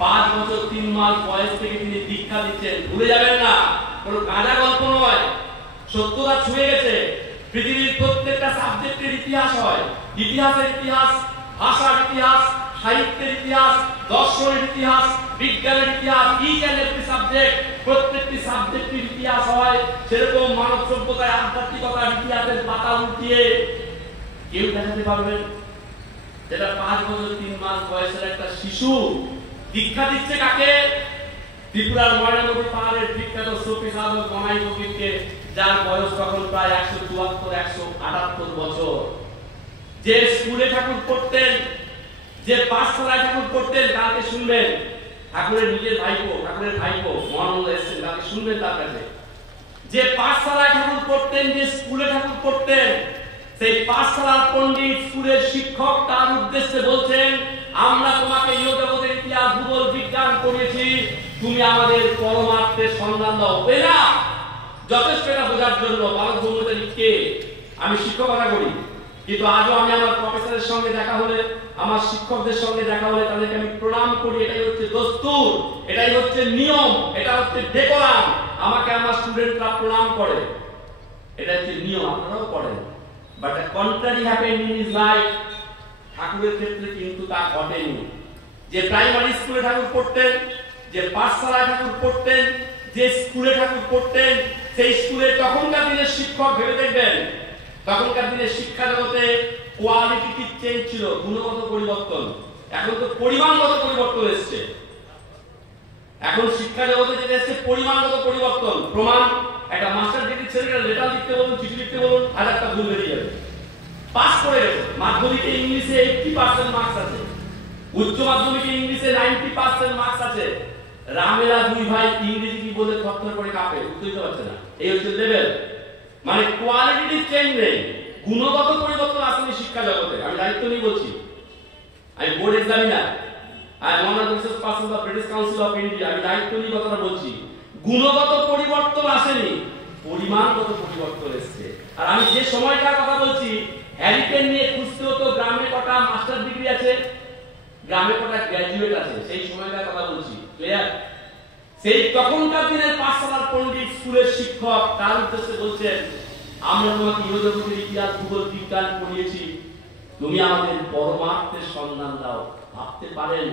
5 বছর 3 মাস বয়স থেকে তিনি দীক্ষা দিচ্ছেন। ভুলে যাবেন না, কোনো কাঁচা গল্প নয়, সত্যতা ছুঁয়ে গেছে। পৃথিবীর প্রত্যেকটা সাবজেক্টের ইতিহাস হয়, ইতিহাসের ইতিহাস, ভাষার ইতিহাস, সাহিত্যের ইতিহাস, দর্শনের ইতিহাস, বিজ্ঞানের ইতিহাস, ইচ এন্ড এভরি সাবজেক্ট, প্রত্যেকটি সাবজেক্টের ইতিহাস হয়। সেরকম মানব সভ্যতায় আধ্যাত্মিকতার ইতিহাসের পাতা উল্টিয়ে কেউ দেখাতে পারবেন? যেটা 5 বছর 3 মাস বয়সের একটা শিশু দীক্ষা দিচ্ছে কাকে? ত্রিপুরার ময়নামতি পাহাড়ের বিখ্যাত সুফি সাধক গনাই ফকিরকে, যার বয়স তখন প্রায় 174-178 বছর। যে স্কুলে ঠাকুর পড়তেন, যে পাঠশালায় ঠাকুর পড়তেন, কালকে শুনবেন ঠাকুরের নিজের ভাইপো মহানন্দ এসেছেন, কালকে শুনবেন তার কাছে। যে পাঠশালায় ঠাকুর পড়তেন, যে স্কুলে ঠাকুর পড়তেন, সেই পাঠশালার পণ্ডিত, স্কুলের শিক্ষক তার উদ্দেশ্যে বলছেন, আমরা তোমাকে জগতের ইতিহাস, ভূগোল, বিজ্ঞান পড়িয়েছি, তুমি আমাদের পরমার্থের সন্ধান দাও। এরা যথেষ্ট এটা বোঝার জন্য ভারত ব্রহ্মচারীকে আমি শিক্ষকতা করি, কিন্তু আজও আমি আমার প্রফেসরের সঙ্গে দেখা হলে, আমার শিক্ষকদের সঙ্গে দেখা হলে তাদেরকে আমি প্রণাম করি। এটাই হচ্ছে দস্তুর, এটাই হচ্ছে নিয়ম, এটা হচ্ছে ডেকোরাম। আমাকে আমার স্টুডেন্টরা প্রণাম করে, এটা হচ্ছে নিয়ম, আপনারাও করেন। But the contrary happened in his life. ঠাকুরের ক্ষেত্রে কিন্তু তা ঘটেনি। যে প্রাইমারি স্কুলে ঠাকুর পড়তেন, যে পাঠশালায় ঠাকুর পড়তেন, যে স্কুলে ঠাকুর পড়তেন, সেই স্কুলে তখনকার দিনের শিক্ষক, ভেবে দেখবেন তখনকার দিনের শিক্ষা জগতে কোয়ালিটেটিভ চেঞ্জ ছিল, গুণগত পরিবর্তন। এখন তো পরিমাণগত পরিবর্তন এসেছে। এখন শিক্ষা জগতে যেটা এসেছে পরিমাণগত পরিবর্তন। প্রমাণ, একটা মাস্টার ডিগ্রি ছেলেকে লেটার লিখতে বলুন, চিঠি লিখতে বলুন, 1000টা ভুল বেরিয়ে যাবে। পাস করে গেছে। মাধ্যমিকে ইংলিশে 80% মার্কস আছে, উচ্চ মাধ্যমিকে ইংলিশে 90% মার্কস আছে। রামেরা 2 ভাই ইংরেজি কি বলে থরথর করে কাঁপে, উত্তর দিতে পারছে না। এই হচ্ছে লেভেল। মানে কোয়ালিটেটিভ চেঞ্জ নেই, গুণগত পরিবর্তন আসেনি শিক্ষা জগতে। আমি দায়িত্ব নিয়ে বলছি, আমি বোর্ড এক্সামিনার, আর মহান research person of British council of India, আমি দায়িত্ব নিয়ে কথাটা বলছি। গুণগত পরিবর্তন আসেনি, পরিমাণগত পরিবর্তন এসেছে। আর আমি যে সময়টার কথা বলছি, হ্যারিকেন নিয়ে খুঁজতে হতো গ্রামে কটা মাস্টার ডিগ্রি আছে, গ্রামে কটা গ্র্যাজুয়েট আছে, সেই সময়টার কথা বলছি। ক্লিয়ার? সেই তখনকার দিনের পাঠশালার পণ্ডিত, স্কুলের শিক্ষক তার উদ্দেশ্যে বলছেন, আমরা তোমাকে জগতের ইতিহাস, ভূগোল, বিজ্ঞান পড়িয়েছি, তুমি আমাদের পরমার্থের সন্ধান দাও। ভাবতে পারেন